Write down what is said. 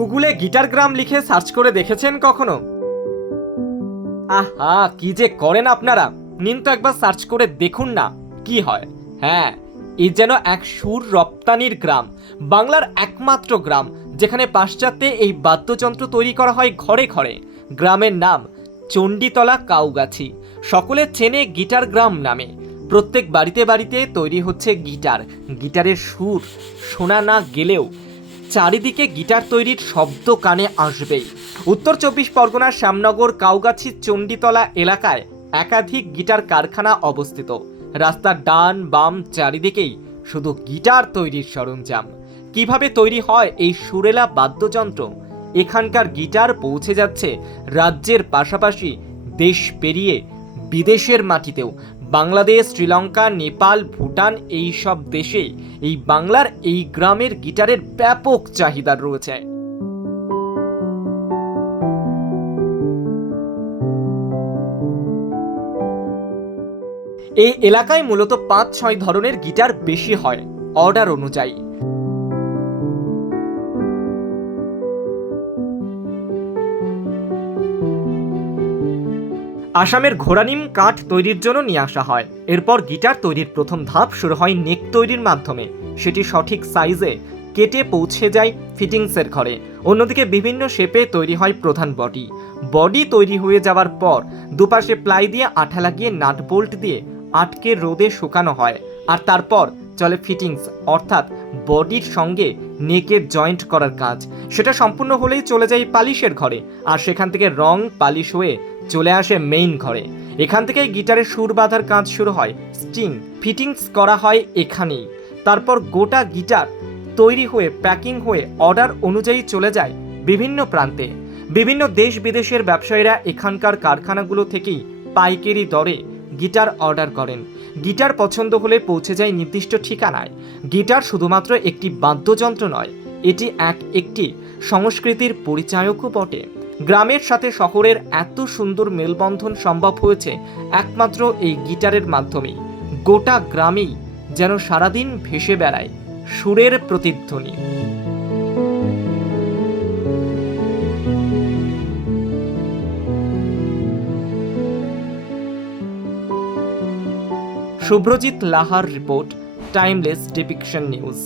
গুগলে গিটার গ্রাম লিখে সার্চ করে দেখেছেন কখনো? আহা, কি যে করেন আপনারা? নিন তো একবার সার্চ করে দেখুন না, কি হয়। হ্যাঁ এই যেন এক সুর রপ্তানির গ্রাম, বাংলার একমাত্র গ্রাম, যেখানে পাশ্চাত্যে এই বাদ্যযন্ত্র তৈরি করা হয় ঘরে ঘরে। গ্রামের নাম চণ্ডীতলা কাউগাছি, সকলে চেনে গিটার গ্রাম নামে। প্রত্যেক বাড়িতে বাড়িতে তৈরি হচ্ছে গিটার, গিটারের সুর, শোনা না গেলেও চারিদিকে গিটার তৈরির শব্দ কানে আসবেই। উত্তর চব্বিশ পরগনার শ্যামনগর, কাউগাছি, চণ্ডীতলা এলাকায় একাধিক গিটার কারখানা অবস্থিত। রাস্তার ডান, বাম চারিদিকেই শুধু গিটার তৈরির সরঞ্জাম। কীভাবে তৈরি হয় এই সুরেলা বাদ্যযন্ত্র? এখানকার গিটার পৌঁছে যাচ্ছে রাজ্যের পাশাপাশি দেশ পেরিয়ে বিদেশের মাটিতেও। বাংলাদেশ, শ্রীলঙ্কা, নেপাল, ভুটান এই সব দেশে এই বাংলার এই গ্রামের গিটারের ব্যাপক চাহিদা রয়েছে। এই এলাকায় মূলত পাঁচ ছয় ধরনের গিটার বেশি হয়, অর্ডার অনুযায়ী। আসামের ঘোড়ানিম কাঠ তৈরির জন্য নিয়ে আসা হয়। এরপর গিটার তৈরির প্রথম ধাপ শুরু হয় নেক তৈরির মাধ্যমে। সেটি সঠিক সাইজে কেটে পৌঁছে যায় ফিটিংসের ঘরে। অন্যদিকে বিভিন্ন শেপে তৈরি হয় প্রধান বডি। বডি তৈরি হয়ে যাওয়ার পর দুপাশে প্লাই দিয়ে আঠা লাগিয়ে নাট বোল্ট দিয়ে আটকে রোদে শুকানো হয়। আর তারপর চলে ফিটিংস, অর্থাৎ বডির সঙ্গে নেকের জয়েন্ট করার কাজ। সেটা সম্পূর্ণ হলেই চলে যায় পালিশের ঘরে, আর সেখান থেকে রং পালিশ হয়ে চলে আসে মেইন ঘরে। এখান থেকেই গিটারের সুর বাঁধার কাজ শুরু হয়, স্টিং। ফিটিংস করা হয় এখানেই। তারপর গোটা গিটার তৈরি হয়ে, প্যাকিং হয়ে, অর্ডার অনুযায়ী চলে যায় বিভিন্ন প্রান্তে। বিভিন্ন দেশ বিদেশের ব্যবসায়ীরা এখানকার কারখানাগুলো থেকেই পাইকারি দরে গিটার অর্ডার করেন। গিটার পছন্দ হলে পৌঁছে যায় নির্দিষ্ট ঠিকানায়। গিটার শুধুমাত্র একটি বাদ্যযন্ত্র নয়, এটি এক একটি সংস্কৃতির পরিচায়কও বটে। গ্রামের সাথে শহরের এত সুন্দর মেলবন্ধন সম্ভব হয়েছে একমাত্র এই গিটারের মাধ্যমেই। গোটা গ্রামেই যেন সারাদিন ভেসে বেড়ায় সুরের প্রতিধ্বনি। শুভ্রজিৎ লাহার রিপোর্ট টাইমলেস ডিপিকশন নিউজ।